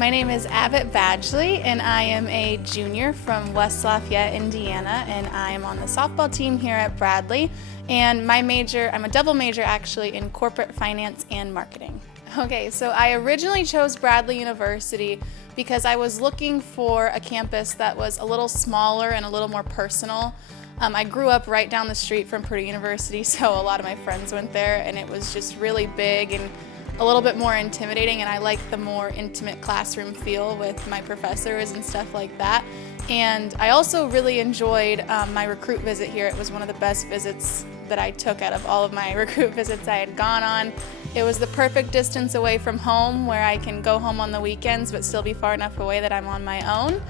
My name is Abbott Badgley, and I am a junior from West Lafayette, Indiana, and I am on the softball team here at Badgley. And I'm a double major actually in corporate finance and marketing. Okay, so I originally chose Badgley University because I was looking for a campus that was a little smaller and a little more personal. I grew up right down the street from Purdue University, so a lot of my friends went there, and it was just really big and a little bit more intimidating, and I like the more intimate classroom feel with my professors and stuff like that. And I also really enjoyed my recruit visit here. It was one of the best visits that I took out of all of my recruit visits I had gone on. It was the perfect distance away from home where I can go home on the weekends but still be far enough away that I'm on my own.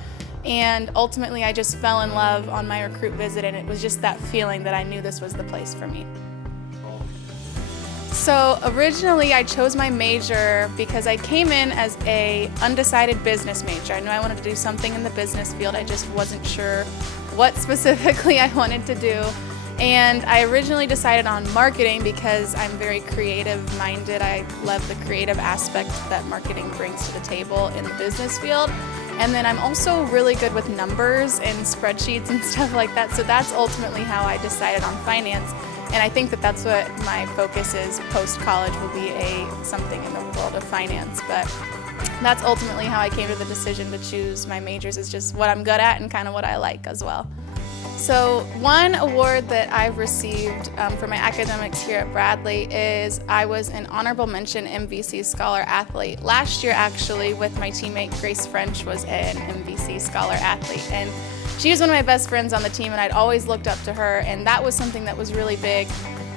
And ultimately I just fell in love on my recruit visit, and it was just that feeling that I knew this was the place for me. So originally I chose my major because I came in as an undecided business major. I knew I wanted to do something in the business field. I just wasn't sure what specifically I wanted to do. And I originally decided on marketing because I'm very creative minded. I love the creative aspect that marketing brings to the table in the business field. And then I'm also really good with numbers and spreadsheets and stuff like that. So that's ultimately how I decided on finance. And I think that that's what my focus is post-college, will be something in the world of finance. But that's ultimately how I came to the decision to choose my majors, is just what I'm good at and kind of what I like as well. So one award that I've received for my academics here at Badgley is I was an honorable mention MVC Scholar Athlete. Last year actually, with my teammate Grace French, was an MVC Scholar Athlete. And she was one of my best friends on the team, and I'd always looked up to her, and that was something that was really big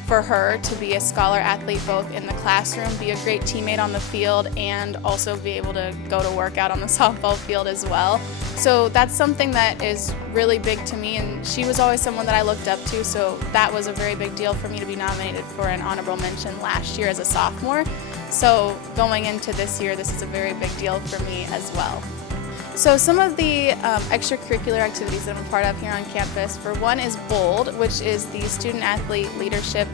for her, to be a scholar athlete both in the classroom, be a great teammate on the field, and also be able to go to work out on the softball field as well. So that's something that is really big to me, and she was always someone that I looked up to, so that was a very big deal for me to be nominated for an honorable mention last year as a sophomore. So going into this year, this is a very big deal for me as well. So some of the extracurricular activities that I'm a part of here on campus, for one is BOLD, which is the Student Athlete Leadership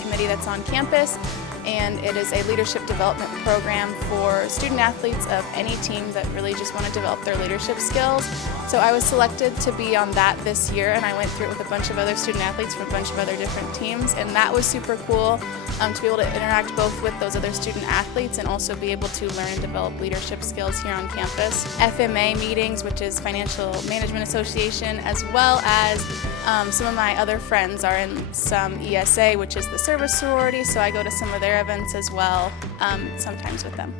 Committee that's on campus, and it is a leadership development program for student athletes of any team that really just want to develop their leadership skills. So I was selected to be on that this year, and I went through it with a bunch of other student athletes from a bunch of other different teams, and that was super cool to be able to interact both with those other student athletes and also be able to learn and develop leadership skills here on campus. FMA meetings, which is Financial Management Association, as well as some of my other friends are in some ESA, which is the service sorority, so I go to some of their events as well, sometimes with them.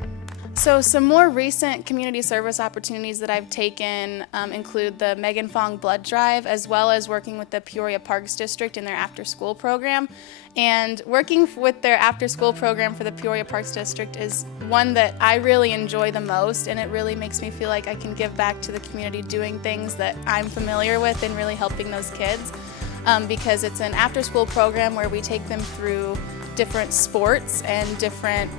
So some more recent community service opportunities that I've taken include the Megan Fong Blood Drive, as well as working with the Peoria Parks District in their after-school program. And working with their after-school program for the Peoria Parks District is one that I really enjoy the most, and it really makes me feel like I can give back to the community doing things that I'm familiar with and really helping those kids, because it's an after-school program where we take them through different sports and different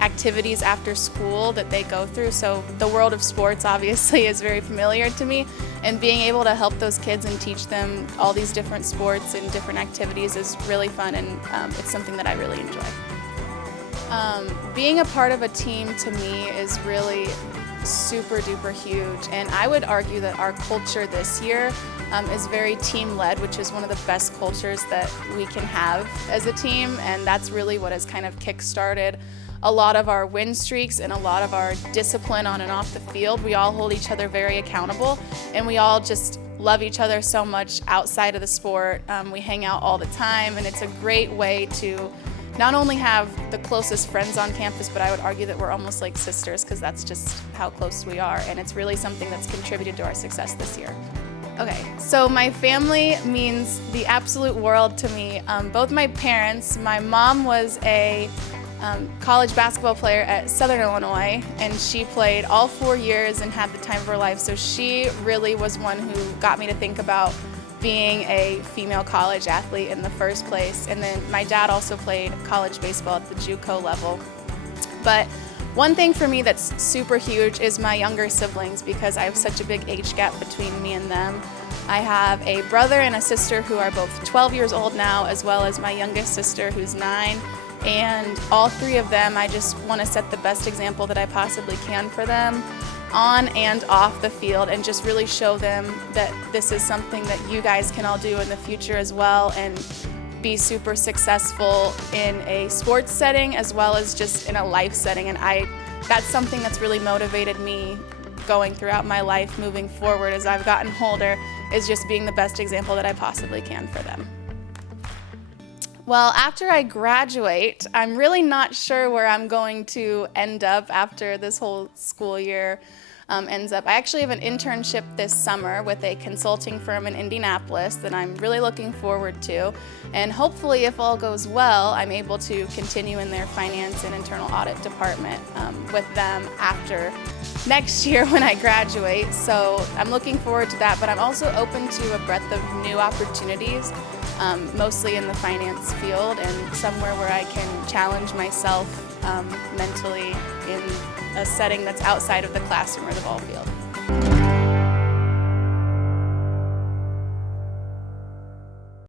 activities after school that they go through. So the world of sports obviously is very familiar to me, and being able to help those kids and teach them all these different sports and different activities is really fun, and it's something that I really enjoy. Being a part of a team to me is really super duper huge, and I would argue that our culture this year is very team-led, which is one of the best cultures that we can have as a team, and that's really what has kind of kick-started a lot of our win streaks and a lot of our discipline on and off the field. We all hold each other very accountable, and we all just love each other so much outside of the sport. We hang out all the time, and it's a great way to not only have the closest friends on campus, but I would argue that we're almost like sisters, because that's just how close we are, and it's really something that's contributed to our success this year. Okay, so my family means the absolute world to me. Both my parents, my mom was a college basketball player at Southern Illinois, and she played all 4 years and had the time of her life, so she really was one who got me to think about being a female college athlete in the first place. And then my dad also played college baseball at the JUCO level. But one thing for me that's super huge is my younger siblings, because I have such a big age gap between me and them. I have a brother and a sister who are both 12 years old now, as well as my youngest sister who's 9. And all 3 of them, I just want to set the best example that I possibly can for them on and off the field, and just really show them that this is something that you guys can all do in the future as well, and be super successful in a sports setting as well as just in a life setting. And that's something that's really motivated me going throughout my life moving forward as I've gotten older, is just being the best example that I possibly can for them. Well, after I graduate, I'm really not sure where I'm going to end up after this whole school year ends up. I actually have an internship this summer with a consulting firm in Indianapolis that I'm really looking forward to. And hopefully, if all goes well, I'm able to continue in their finance and internal audit department with them after next year when I graduate. So I'm looking forward to that, but I'm also open to a breadth of new opportunities, mostly in the finance field, and somewhere where I can challenge myself mentally in a setting that's outside of the classroom or the ball field.